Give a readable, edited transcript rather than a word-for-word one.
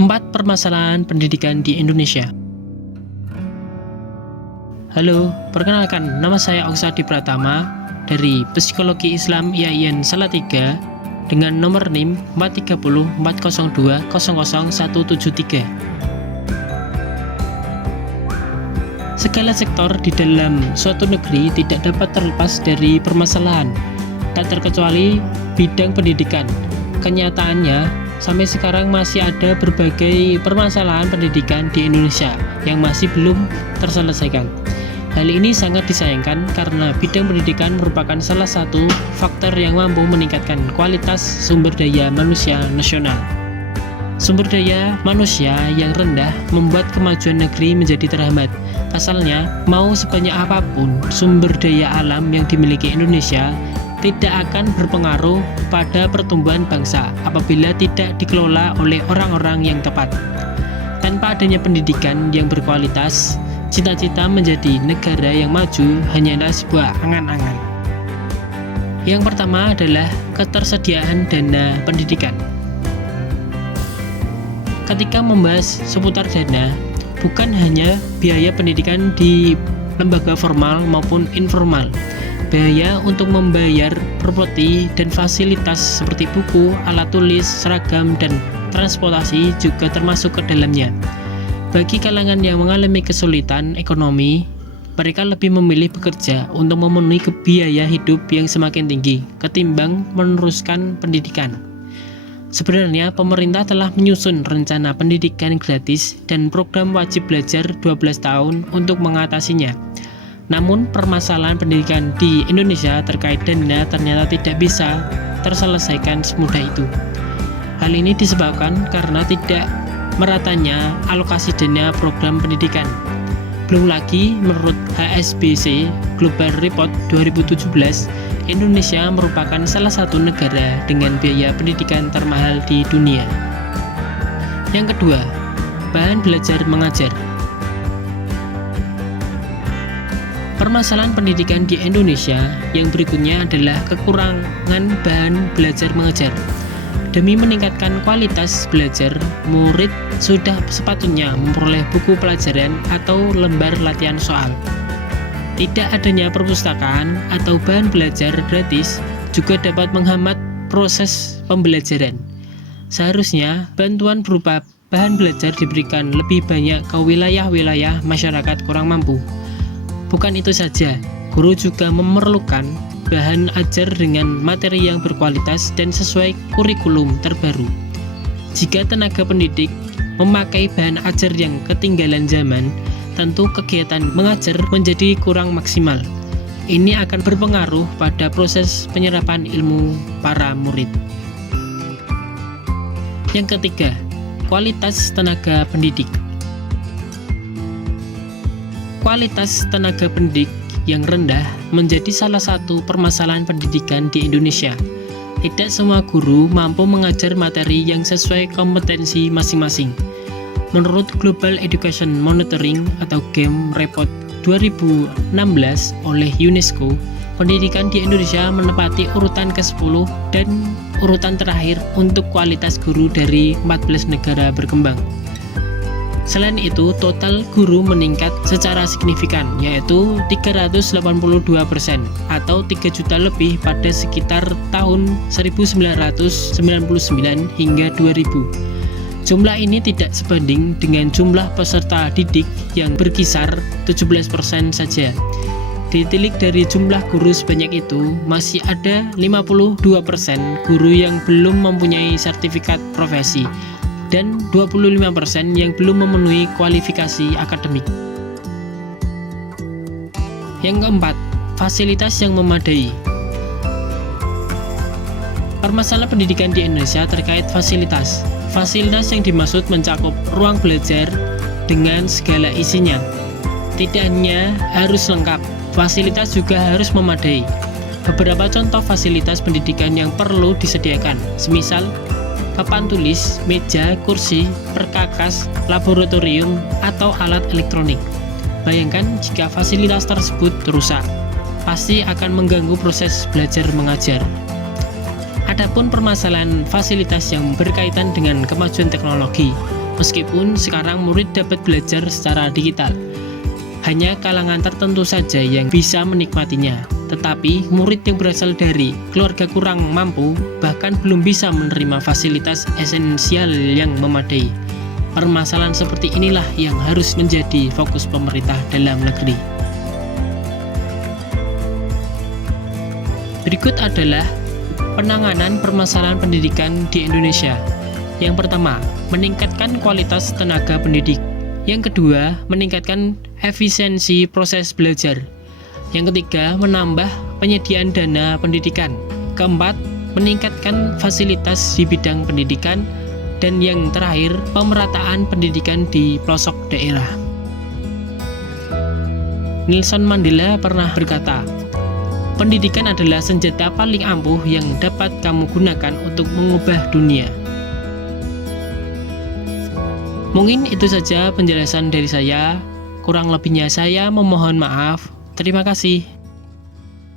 4 permasalahan pendidikan di Indonesia. Halo, perkenalkan, nama saya Oksadi Pratama dari Psikologi Islam IAIN Salatiga dengan nomor NIM 43040200173. Segala sektor di dalam suatu negeri tidak dapat terlepas dari permasalahan, tak terkecuali bidang pendidikan. Kenyataannya, sampai sekarang masih ada berbagai permasalahan pendidikan di Indonesia yang masih belum terselesaikan. Hal ini sangat disayangkan karena bidang pendidikan merupakan salah satu faktor yang mampu meningkatkan kualitas sumber daya manusia nasional. Sumber daya manusia yang rendah membuat kemajuan negeri menjadi terhambat. Pasalnya, mau sebanyak apapun sumber daya alam yang dimiliki Indonesia tidak akan berpengaruh pada pertumbuhan bangsa apabila tidak dikelola oleh orang-orang yang tepat. Tanpa adanya pendidikan yang berkualitas, cita-cita menjadi negara yang maju hanyalah sebuah angan-angan. Yang pertama adalah ketersediaan dana pendidikan. Ketika membahas seputar dana, bukan hanya biaya pendidikan di lembaga formal maupun informal. Biaya untuk membayar properti dan fasilitas seperti buku, alat tulis, seragam, dan transportasi juga termasuk ke dalamnya. Bagi kalangan yang mengalami kesulitan ekonomi, mereka lebih memilih bekerja untuk memenuhi biaya hidup yang semakin tinggi ketimbang meneruskan pendidikan. Sebenarnya pemerintah telah menyusun rencana pendidikan gratis dan program wajib belajar 12 tahun untuk mengatasinya. Namun permasalahan pendidikan di Indonesia terkait dana ternyata tidak bisa terselesaikan semudah itu. Hal ini disebabkan karena tidak meratanya alokasi dana program pendidikan. Belum lagi menurut HSBC Global Report 2017, Indonesia merupakan salah satu negara dengan biaya pendidikan termahal di dunia. Yang kedua, bahan belajar mengajar. Permasalahan pendidikan di Indonesia yang berikutnya adalah kekurangan bahan belajar mengajar. Demi meningkatkan kualitas belajar, murid sudah sepatutnya memperoleh buku pelajaran atau lembar latihan soal. Tidak adanya perpustakaan atau bahan belajar gratis juga dapat menghambat proses pembelajaran. Seharusnya bantuan berupa bahan belajar diberikan lebih banyak ke wilayah-wilayah masyarakat kurang mampu. Bukan itu saja, guru juga memerlukan bahan ajar dengan materi yang berkualitas dan sesuai kurikulum terbaru. Jika tenaga pendidik memakai bahan ajar yang ketinggalan zaman, tentu kegiatan mengajar menjadi kurang maksimal. Ini akan berpengaruh pada proses penyerapan ilmu para murid. Yang ketiga, kualitas tenaga pendidik. Kualitas tenaga pendidik yang rendah menjadi salah satu permasalahan pendidikan di Indonesia. Tidak semua guru mampu mengajar materi yang sesuai kompetensi masing-masing. Menurut Global Education Monitoring atau GEM Report 2016 oleh UNESCO, pendidikan di Indonesia menempati urutan ke-10 dan urutan terakhir untuk kualitas guru dari 14 negara berkembang. Selain itu, total guru meningkat secara signifikan, yaitu 382% atau 3 juta lebih pada sekitar tahun 1999 hingga 2000. Jumlah ini tidak sebanding dengan jumlah peserta didik yang berkisar 17% saja. Ditilik dari jumlah guru sebanyak itu, masih ada 52% guru yang belum mempunyai sertifikat profesi dan 25% yang belum memenuhi kualifikasi akademik. Yang keempat, fasilitas yang memadai. Permasalahan pendidikan di Indonesia terkait fasilitas. Fasilitas yang dimaksud mencakup ruang belajar dengan segala isinya. Tidak hanya harus lengkap, fasilitas juga harus memadai. Beberapa contoh fasilitas pendidikan yang perlu disediakan, semisal papan tulis, meja, kursi, perkakas, laboratorium, atau alat elektronik. Bayangkan jika fasilitas tersebut rusak, pasti akan mengganggu proses belajar mengajar. Adapun permasalahan fasilitas yang berkaitan dengan kemajuan teknologi, Meskipun sekarang murid dapat belajar secara digital, hanya kalangan tertentu saja yang bisa menikmatinya. Tetapi murid yang berasal dari keluarga kurang mampu bahkan belum bisa menerima fasilitas esensial yang memadai. Permasalahan seperti inilah yang harus menjadi fokus pemerintah dalam negeri. Berikut adalah penanganan permasalahan pendidikan di Indonesia. Yang pertama, meningkatkan kualitas tenaga pendidik. Yang kedua, meningkatkan efisiensi proses belajar. Yang ketiga, menambah penyediaan dana pendidikan. Keempat, meningkatkan fasilitas di bidang pendidikan. Dan yang terakhir, pemerataan pendidikan di pelosok daerah. Nelson Mandela pernah berkata, pendidikan adalah senjata paling ampuh yang dapat kamu gunakan untuk mengubah dunia. Mungkin itu saja penjelasan dari saya. Kurang lebihnya saya memohon maaf. Terima kasih.